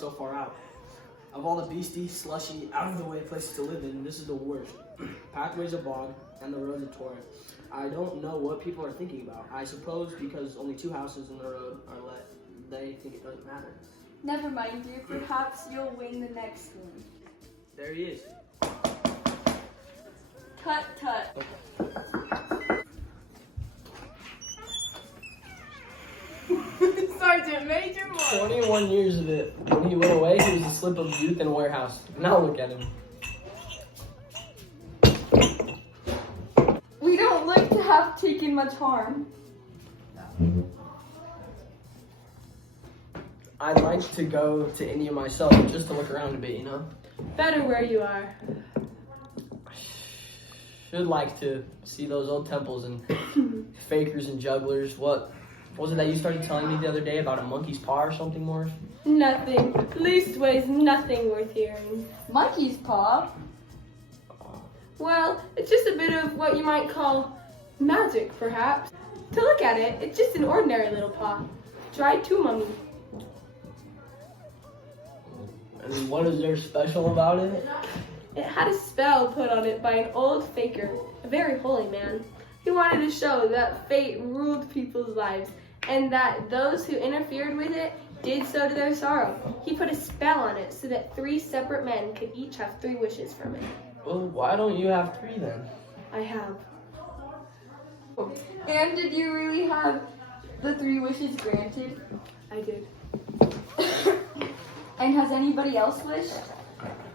so far out. Of all the beastie, slushy, out-of-the-way places to live in, this is the worst. Pathways are bogged, and the roads are torrent. I don't know what people are thinking about. I suppose because only 2 houses in the road are let, they think it doesn't matter. Never mind, dear. Perhaps you'll win the next one. There he is. Tut tut. Sergeant Major Moore. 21 years of it. When he went away, he was a slip of youth in a warehouse. Now look at him. We don't look to have taken much harm. I'd like to go to India myself just to look around a bit, you know? Better where you are. Should like to see those old temples and fakers and jugglers. What was it that you started telling me the other day about a monkey's paw or something, Morris? Nothing. Leastways, nothing worth hearing. Monkey's paw? Well, it's just a bit of what you might call magic, perhaps. To look at it, it's just an ordinary little paw. Dried to mummy. And what is there special about it? It had a spell put on it by an old faker, a very holy man. He wanted to show that fate ruled people's lives, and that those who interfered with it did so to their sorrow. He put a spell on it so that 3 separate men could each have 3 wishes from it. Well, why don't you have 3 then? I have. And did you really have the 3 wishes granted? I did. And has anybody else wished?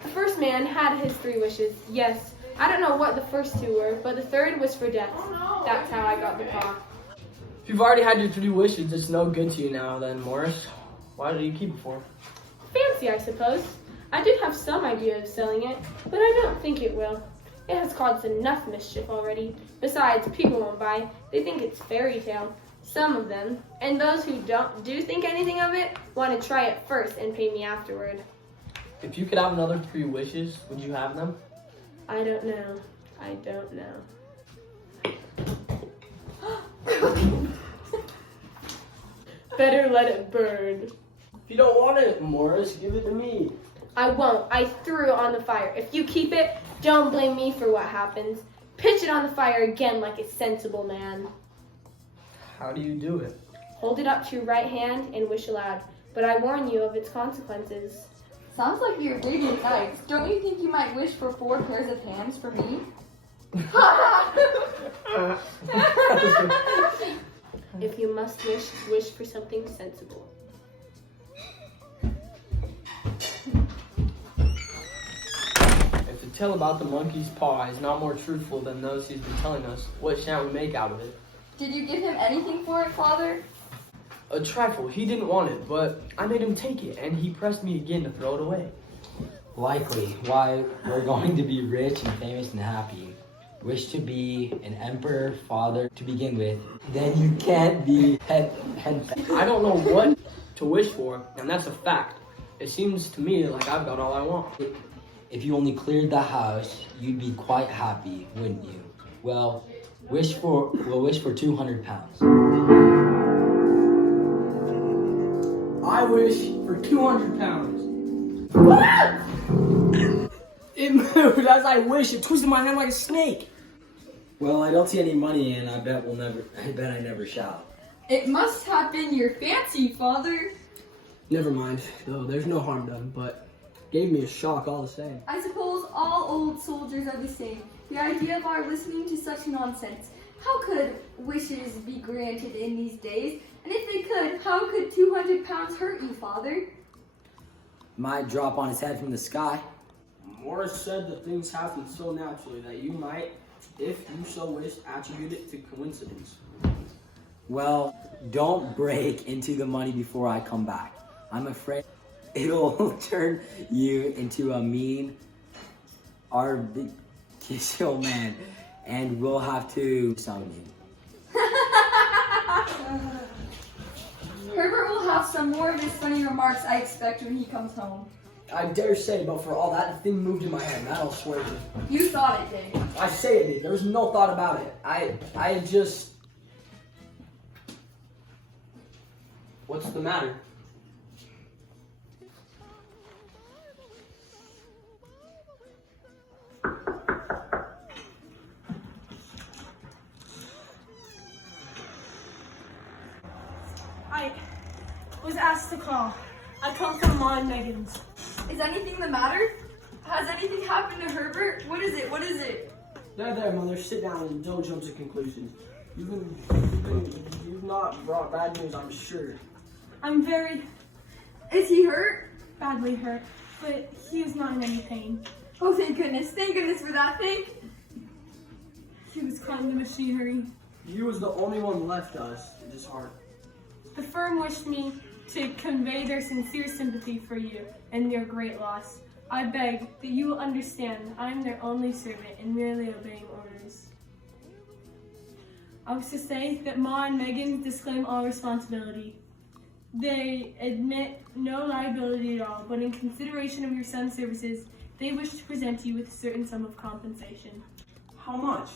The first man had his 3 wishes, yes. I don't know what the first 2 were, but the 3rd was for death. That's how I got the paw. If you've already had your 3 wishes, it's no good to you now then, Morris. Why did you keep it for? Fancy, I suppose. I did have some idea of selling it, but I don't think it will. It has caused enough mischief already. Besides, people won't buy. They think it's fairy tale. Some of them. And those who do think anything of it want to try it first and pay me afterward. If you could have another 3 wishes, would you have them? I don't know. I don't know. Better let it burn. If you don't want it, Morris, give it to me. I won't. I threw it on the fire. If you keep it, don't blame me for what happens. Pitch it on the fire again like a sensible man. How do you do it? Hold it up to your right hand and wish aloud. But I warn you of its consequences. Sounds like you're big and nice. Don't you think you might wish for 4 pairs of hands for me? If you must wish, wish for something sensible. If the tale about the monkey's paw is not more truthful than those he's been telling us, what shall we make out of it? Did you give him anything for it, Father? A trifle. He didn't want it, but I made him take it, and he pressed me again to throw it away. Likely. Why, we're going to be rich and famous and happy. Wish to be an emperor, father to begin with. Then you can't be head. I don't know what to wish for, and that's a fact. It seems to me like I've got all I want. If you only cleared the house, you'd be quite happy, wouldn't you? Well, we'll wish for 200 pounds. I wish for 200 pounds. It moved as I wished. It twisted my hand like a snake. Well, I don't see any money, and I bet I never shall. It must have been your fancy, Father. Never mind, though. There's no harm done, but gave me a shock all the same. I suppose all old soldiers are the same. The idea of our listening to such nonsense. How could wishes be granted in these days? And if they could, how could 200 pounds hurt you, Father? Might drop on his head from the sky. Morris said that things happen so naturally that you might, if you so wish, attribute it to coincidence. Well, don't break into the money before I come back. I'm afraid it'll turn you into a mean, artificial man, and we'll have to summon you. Herbert will have some more of his funny remarks, I expect, when he comes home. I dare say, but for all that, the thing moved in my hand. That I'll swear to. You thought it did. I say it did. There was no thought about it. I just... What's the matter? asked to call. I come from Ma and Megan's. Is anything the matter? Has anything happened to Herbert? What is it? What is it? There, Mother. Sit down and don't jump to conclusions. You've not brought bad news, I'm sure. I'm very Is he hurt? badly hurt, but he is not in any pain. Oh, thank goodness. Thank goodness for that thing. He was caught in the machinery. He was the only one left to us. It is hard. The firm wished me to convey their sincere sympathy for you and your great loss. I beg that you will understand I am their only servant and merely obeying orders. I was to say that Ma and Megan disclaim all responsibility. They admit no liability at all, but in consideration of your son's services, they wish to present you with a certain sum of compensation. How much?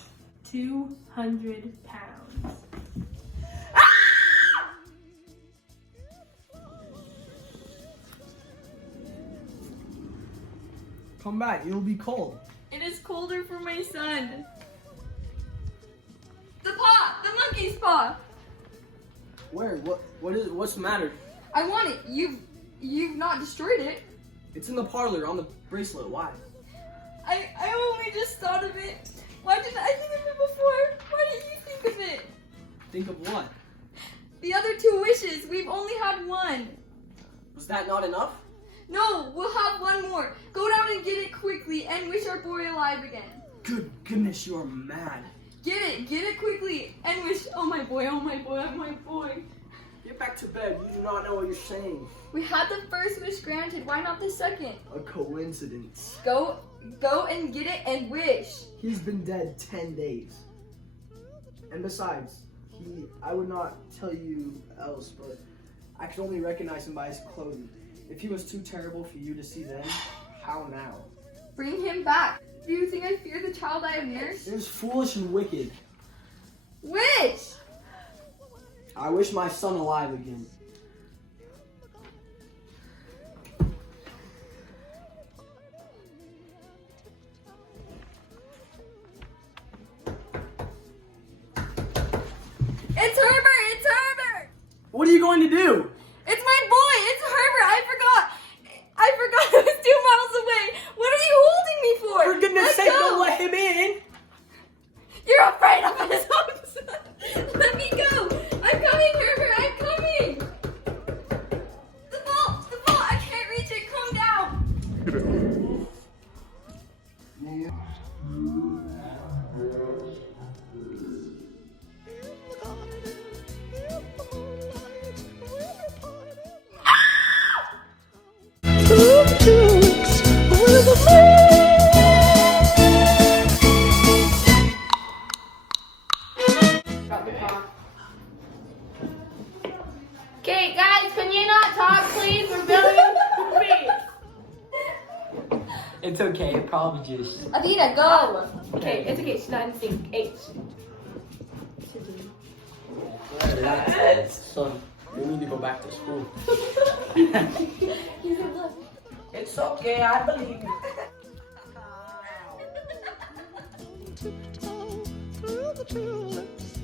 200 pounds. Come back, it'll be cold. It is colder for my son. The paw! The monkey's paw! Where? What's the matter? I want it. You've not destroyed it. It's in the parlor on the bracelet. Why? I only just thought of it. Why didn't I think of it before? Why didn't you think of it? Think of what? The other 2 wishes. We've only had one. Was that not enough? No, we'll have one more. Go down and get it quickly and wish our boy alive again. Good goodness, you're mad. Get it quickly and wish, oh my boy, oh my boy, oh my boy. Get back to bed. You do not know what you're saying. We had the first wish granted. Why not the second? A coincidence. Go and get it and wish. He's been dead 10 days. And besides, I would not tell you else, but I could only recognize him by his clothing. If he was too terrible for you to see then, how now? Bring him back. Do you think I fear the child I have nursed? It is foolish and wicked. Which? I wish my son alive again. It's Herbert! It's Herbert! What are you going to do? It's my boy! It's Herbert! I forgot it was 2 miles away! What are you holding me for? For goodness Let sake, go. don't let him in! You're afraid of his own son! Let me go! I'm coming, Herbert! I'm coming! The ball! I can't reach it! Calm down! Okay, guys, can you not talk, please? We're building movies. It's okay, it probably just. Adina, go! Okay, it's okay. She's not in sync. H. Son, we need to go back to school. It's okay, I believe you. Tiptoe through the tulips,